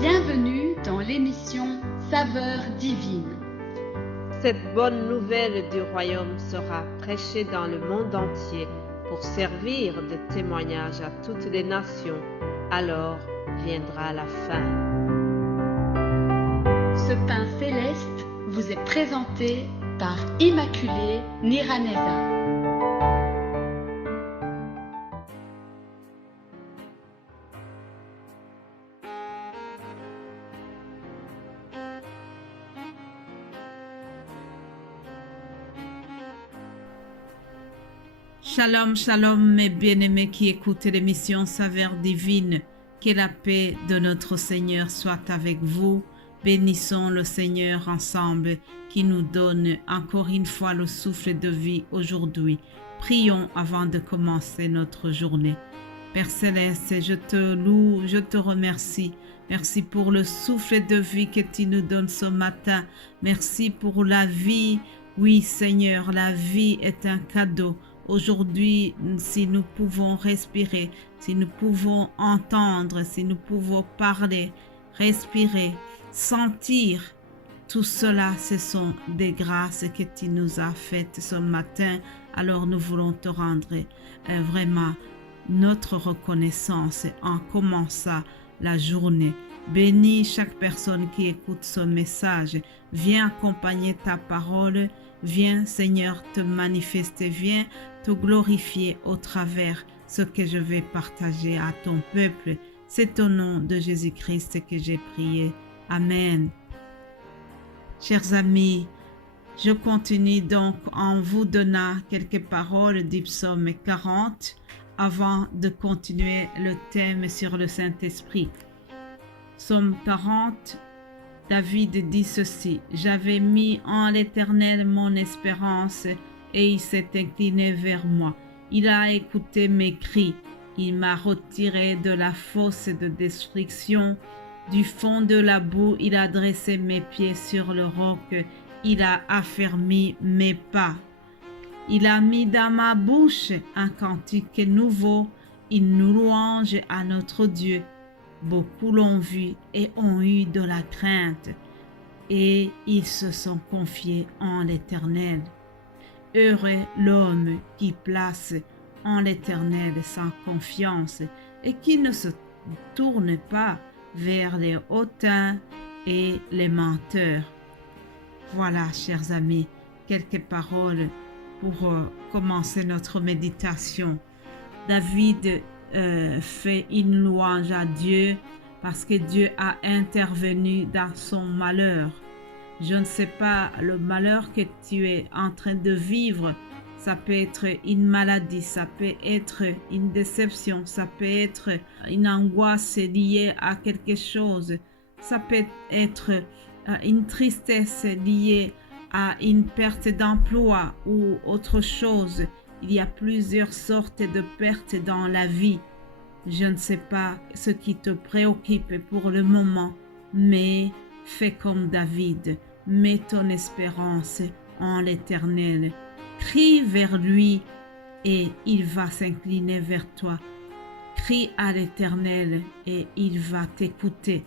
Bienvenue dans l'émission Saveurs divines. Cette bonne nouvelle du royaume sera prêchée dans le monde entier pour servir de témoignage à toutes les nations. Alors viendra la fin. Ce pain céleste vous est présenté par Immaculée Niraneza. Shalom, shalom, mes bien-aimés qui écoutent l'émission Saveurs divines. Que la paix de notre Seigneur soit avec vous. Bénissons le Seigneur ensemble qui nous donne encore une fois le souffle de vie aujourd'hui. Prions avant de commencer notre journée. Père Céleste, je te loue, je te remercie. Merci pour le souffle de vie que tu nous donnes ce matin. Merci pour la vie. Oui, Seigneur, la vie est un cadeau. Aujourd'hui, si nous pouvons respirer, si nous pouvons entendre, si nous pouvons parler, respirer, sentir, tout cela, ce sont des grâces que tu nous as faites ce matin. Alors nous voulons te rendre vraiment notre reconnaissance en commençant la journée. Bénis chaque personne qui écoute ce message. Viens accompagner ta parole. Viens, Seigneur, te manifester. Viens te glorifier au travers ce que je vais partager à ton peuple. C'est au nom de Jésus-Christ que j'ai prié. Amen. Chers amis, je continue donc en vous donnant quelques paroles du psaume 40 avant de continuer le thème sur le Saint-Esprit. Psaume 40, David dit ceci: « J'avais mis en l'Éternel mon espérance et il s'est incliné vers moi. Il a écouté mes cris. Il m'a retiré de la fosse de destruction. Du fond de la boue, il a dressé mes pieds sur le roc. Il a affermi mes pas. Il a mis dans ma bouche un cantique nouveau, une louange à notre Dieu. Beaucoup l'ont vu et ont eu de la crainte, et ils se sont confiés en l'Éternel. Heureux l'homme qui place en l'Éternel sa confiance et qui ne se tourne pas vers les hautains et les menteurs. » Voilà, chers amis, quelques paroles pour commencer notre méditation. David fait une louange à Dieu parce que Dieu a intervenu dans son malheur. Je ne sais pas le malheur que tu es en train de vivre. Ça peut être une maladie, ça peut être une déception, ça peut être une angoisse liée à quelque chose. Ça peut être une tristesse liée à une perte d'emploi ou autre chose. Il y a plusieurs sortes de pertes dans la vie. Je ne sais pas ce qui te préoccupe pour le moment, mais fais comme David. Mets ton espérance en l'Éternel. Crie vers lui et il va s'incliner vers toi. Crie à l'Éternel et il va t'écouter.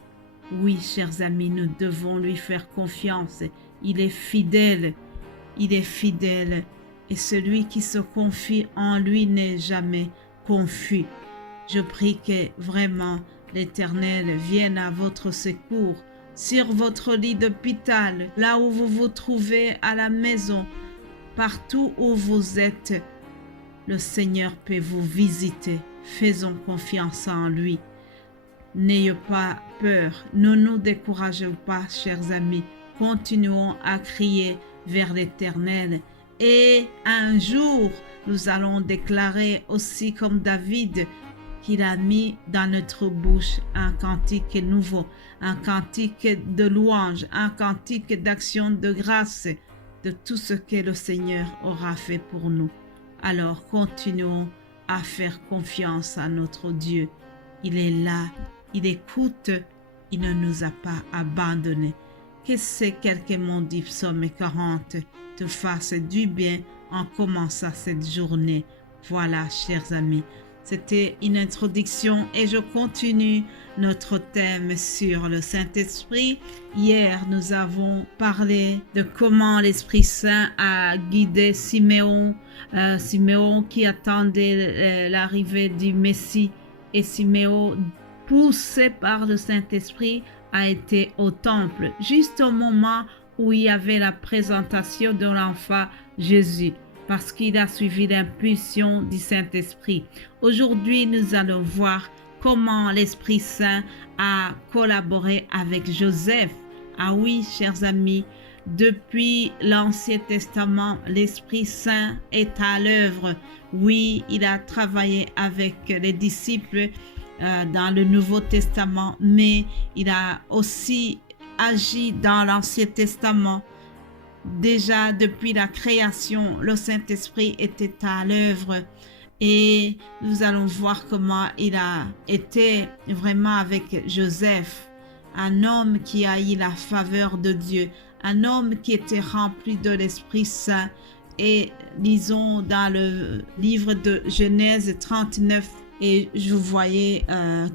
Oui, chers amis, nous devons lui faire confiance. Il est fidèle. Il est fidèle. Et celui qui se confie en lui n'est jamais confus. Je prie que vraiment l'Éternel vienne à votre secours, sur votre lit d'hôpital, là où vous vous trouvez à la maison, partout où vous êtes. Le Seigneur peut vous visiter. Faisons confiance en lui. N'ayez pas peur. Ne nous décourageons pas, chers amis. Continuons à crier vers l'Éternel. Et un jour, nous allons déclarer aussi comme David qu'il a mis dans notre bouche un cantique nouveau, un cantique de louange, un cantique d'action de grâce de tout ce que le Seigneur aura fait pour nous. Alors continuons à faire confiance à notre Dieu. Il est là, il écoute, il ne nous a pas abandonnés. Que ces quelques mots du psaume 40 te fassent du bien en commençant cette journée. Voilà, chers amis, C'était une introduction et je continue notre thème sur le Saint-Esprit. Hier, nous avons parlé de comment l'Esprit Saint a guidé Siméon, Siméon qui attendait l'arrivée du Messie, et Siméon, poussé par le Saint-Esprit, a été au temple, juste au moment où il y avait la présentation de l'enfant Jésus, parce qu'il a suivi l'impulsion du Saint-Esprit. Aujourd'hui, nous allons voir comment l'Esprit Saint a collaboré avec Joseph. Ah oui, chers amis, depuis l'Ancien Testament, l'Esprit Saint est à l'œuvre. Oui, il a travaillé avec les disciples dans le Nouveau Testament, mais il a aussi agi dans l'Ancien Testament. Déjà depuis la création, le Saint-Esprit était à l'œuvre et nous allons voir comment il a été vraiment avec Joseph, un homme qui a eu la faveur de Dieu, un homme qui était rempli de l'Esprit Saint. Et lisons dans le livre de Genèse 39 et je voyais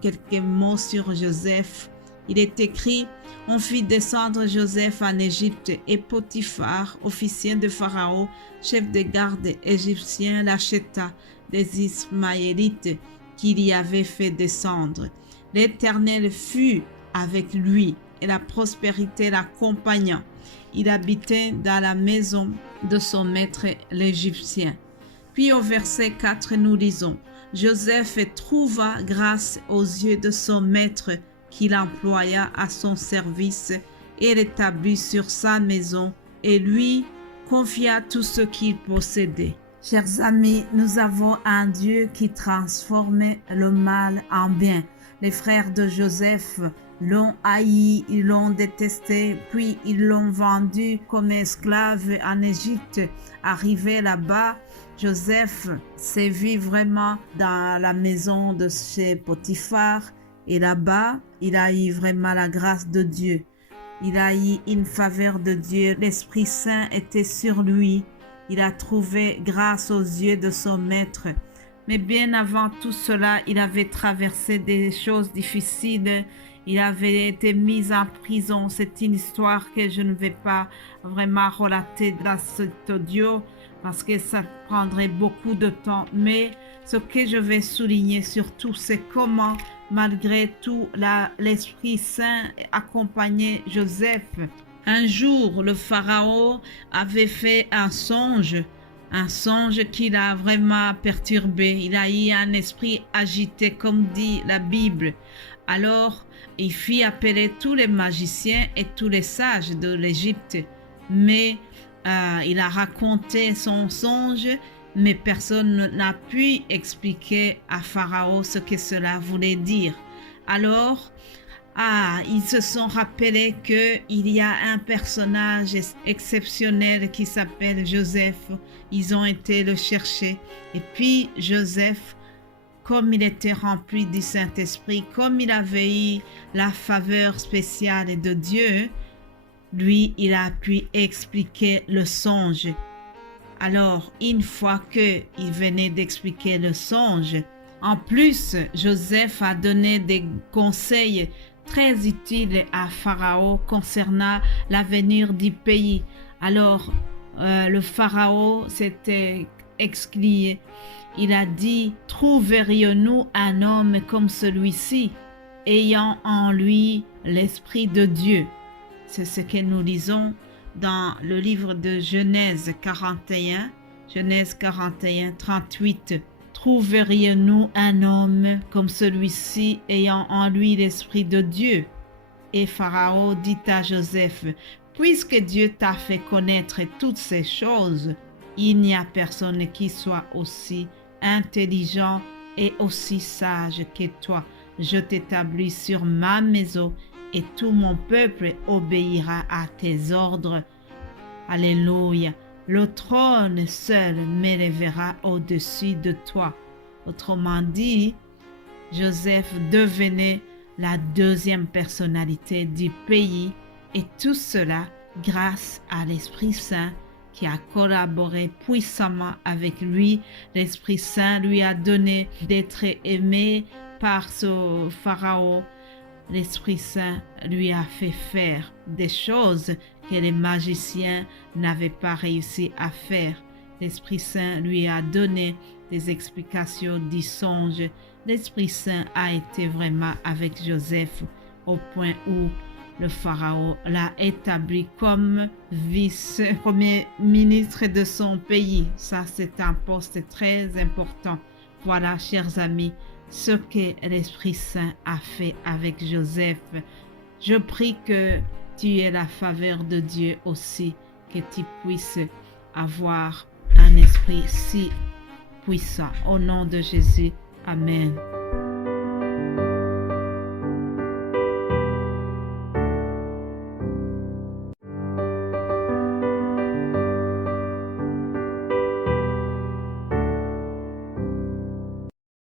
quelques mots sur Joseph. Il est écrit: on fit descendre Joseph en Égypte et Potiphar, officier de Pharaon, chef de garde égyptien, l'acheta des Ismaélites qu'il y avait fait descendre. L'Éternel fut avec lui et la prospérité l'accompagnant. Il habitait dans la maison de son maître l'Égyptien. Puis au verset 4, nous lisons: Joseph trouva grâce aux yeux de son maître qu'il employa à son service et l'établit sur sa maison et lui confia tout ce qu'il possédait. Chers amis, nous avons un Dieu qui transforme le mal en bien. Les frères de Joseph l'ont haï, ils l'ont détesté, puis ils l'ont vendu comme esclave en Égypte. Arrivé là-bas, Joseph s'est vu vraiment dans la maison de chez Potiphar. Et là-bas, il a eu vraiment la grâce de Dieu. Il a eu une faveur de Dieu. L'Esprit Saint était sur lui. Il a trouvé grâce aux yeux de son maître. Mais bien avant tout cela, il avait traversé des choses difficiles. Il avait été mis en prison. C'est une histoire que je ne vais pas vraiment relater dans cet audio parce que ça prendrait beaucoup de temps. Mais ce que je vais souligner surtout, c'est comment, malgré tout, l'Esprit Saint accompagnait Joseph. Un jour, le Pharaon avait fait un songe qui l'a vraiment perturbé. Il a eu un esprit agité, comme dit la Bible. Alors, il fit appeler tous les magiciens et tous les sages de l'Égypte. Mais il a raconté son songe, mais personne n'a pu expliquer à Pharaon ce que cela voulait dire. Alors, ils se sont rappelés qu'il y a un personnage exceptionnel qui s'appelle Joseph. Ils ont été le chercher. Et puis Joseph, comme il était rempli du Saint-Esprit, comme il avait eu la faveur spéciale de Dieu, lui, il a pu expliquer le songe. Alors, une fois qu'il venait d'expliquer le songe, en plus, Joseph a donné des conseils très utiles à Pharaon concernant l'avenir du pays. Alors, le Pharaon s'était exclamé. Il a dit: trouverions-nous un homme comme celui-ci, ayant en lui l'Esprit de Dieu? C'est ce que nous lisons dans le livre de Genèse 41, 38. Trouverions-nous un homme comme celui-ci ayant en lui l'Esprit de Dieu? Et Pharaon dit à Joseph: puisque Dieu t'a fait connaître toutes ces choses, il n'y a personne qui soit aussi intelligent et aussi sage que toi. Je t'établis sur ma maison et tout mon peuple obéira à tes ordres. Alléluia. Le trône seul m'élèvera au-dessus de toi. Autrement dit, Joseph devenait la deuxième personnalité du pays, et tout cela grâce à l'Esprit Saint qui a collaboré puissamment avec lui. L'Esprit Saint lui a donné d'être aimé par ce Pharaon. L'Esprit Saint lui a fait faire des choses que les magiciens n'avaient pas réussi à faire. L'Esprit Saint lui a donné des explications du songe. L'Esprit Saint a été vraiment avec Joseph au point où le Pharaon l'a établi comme vice-premier ministre de son pays. Ça, c'est un poste très important. Voilà, chers amis, ce que l'Esprit Saint a fait avec Joseph. Je prie que tu aies la faveur de Dieu aussi, que tu puisses avoir un esprit si puissant. Au nom de Jésus, Amen.